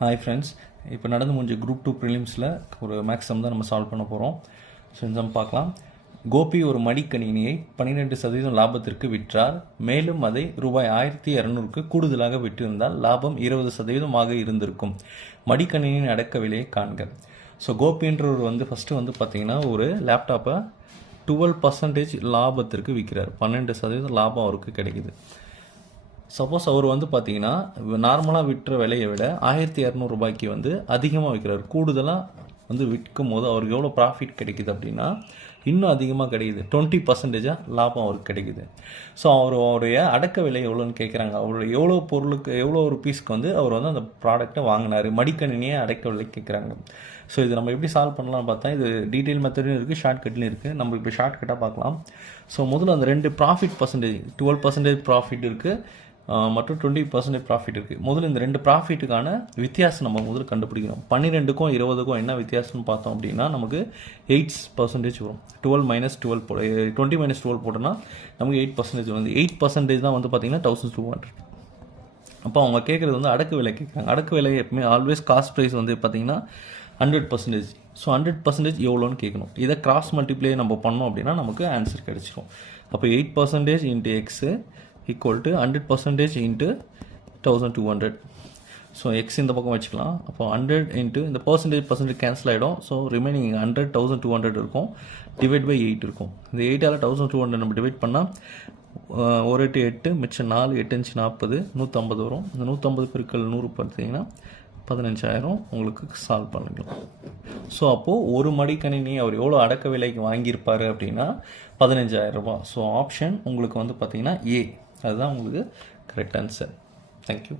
Hi friends, இப்போ நடந்து முடிஞ்ச குரூப் 2 ப்ரிலிம்ஸில் ஒரு மேக்ஸ் சம் தான் நம்ம சால்வ் பண்ண போகிறோம். ஸோ இந்த சம் பார்க்கலாம். கோபி ஒரு மடிக்கணினியை 12% லாபத்திற்கு விற்றார். மேலும் அதை ரூபாய் 1200க்கு கூடுதலாக விற்றிருந்தால் லாபம் 20% இருந்திருக்கும். மடிக்கணினியின் அடக்க விலையை காண்க. ஸோ கோபின்றவர் ஃபஸ்ட்டு பார்த்தீங்கன்னா ஒரு லேப்டாப்பை 12% லாபத்திற்கு விற்கிறார். 12% லாபம் அவருக்கு கிடைக்குது. சப்போஸ் அவர் பார்த்தீங்கன்னா நார்மலாக விற்ற விலையை விட 1200 ரூபாய்க்கு அதிகமாக விற்கிறார். கூடுதலாக விற்கும் போது அவருக்கு எவ்வளோ ப்ராஃபிட் கிடைக்குது அப்படின்னா இன்னும் அதிகமாக கிடைக்குது. 20% லாபம் அவருக்கு கிடைக்குது. ஸோ அவருடைய அடக்க விலை எவ்வளோன்னு கேட்குறாங்க. அவருடைய எவ்வளோ பொருளுக்கு எவ்வளோ ஒரு பீஸ்க்கு அவர் அந்த ப்ராடக்டை வாங்கினார். மடிக்கணினியை அடக்க விலை கேட்குறாங்க. ஸோ இது நம்ம எப்படி சால்வ் பண்ணலாம்னு பார்த்தா இது டீட்டெயில் மெத்தட்லையும் இருக்குது, ஷார்ட்கட்லையும் இருக்குது. நம்ம இப்போ ஷார்ட்கட்டாக பார்க்கலாம். ஸோ முதல்ல அந்த ரெண்டு ப்ராஃபிட் பர்சன்டேஜ் 12% ப்ராஃபிட் இருக்குது மற்றும் 20% ப்ராஃபிட் இருக்குது. முதல்ல இந்த ரெண்டு ப்ராஃபிட்டுக்கான வித்தியாசம் நம்ம முதல்ல கண்டுபிடிக்கணும். 12க்கும் 20க்கும் என்ன வித்தியாசம்னு பார்த்தோம் அப்படின்னா நமக்கு 8% வரும். 12 - 12 20 - 12 போட்டோன்னா நமக்கு 8% வரும். 8% தான் பார்த்தீங்கன்னா 1200. அப்போ அவங்க கேட்குறது அடக்கு விலை கேட்குறாங்க. அடக்கு விலை எப்பவுமே ஆல்வேஸ் காஸ்ட் ப்ரைஸ் பார்த்தீங்கன்னா 100%. ஸோ 100% எவ்வளோன்னு கேட்கணும். இதை கிராஸ் மல்டிப்ளை நம்ம பண்ணோம் அப்படின்னா நமக்கு ஆன்சர் கிடைச்சிரும். அப்போ 8% into x equal to 100% into 1200. So X இந்த பக்கம் வச்சுக்கலாம். அப்போ 100 இன்ட்டு இந்த பர்சன்டேஜ் கேன்சல் ஆகிடும். ஸோ ரிமைனிங் 100 1200 இருக்கும். டிவைட் பை 8 இருக்கும். இந்த 8ஆல் 1200 நம்ம டிவைட் பண்ணால் 1 8 8 மிச்சம் 4 8 5 40 150 வரும். இந்த 150 பெருக்கல் 100 பார்த்தீங்கன்னா 15,000 உங்களுக்கு சால்வ் பண்ணிக்கலாம். ஸோ அப்போது ஒரு மடிக்கணினி அவர் எவ்வளோ அடக்க விலைக்கு வாங்கியிருப்பார் அப்படின்னா 15,000 ரூபா. ஸோ ஆப்ஷன் உங்களுக்கு பார்த்தீங்கன்னா ஏ, அதுதான் உங்களுக்கு கரெக்ட் ஆன்சர். தேங்க்யூ.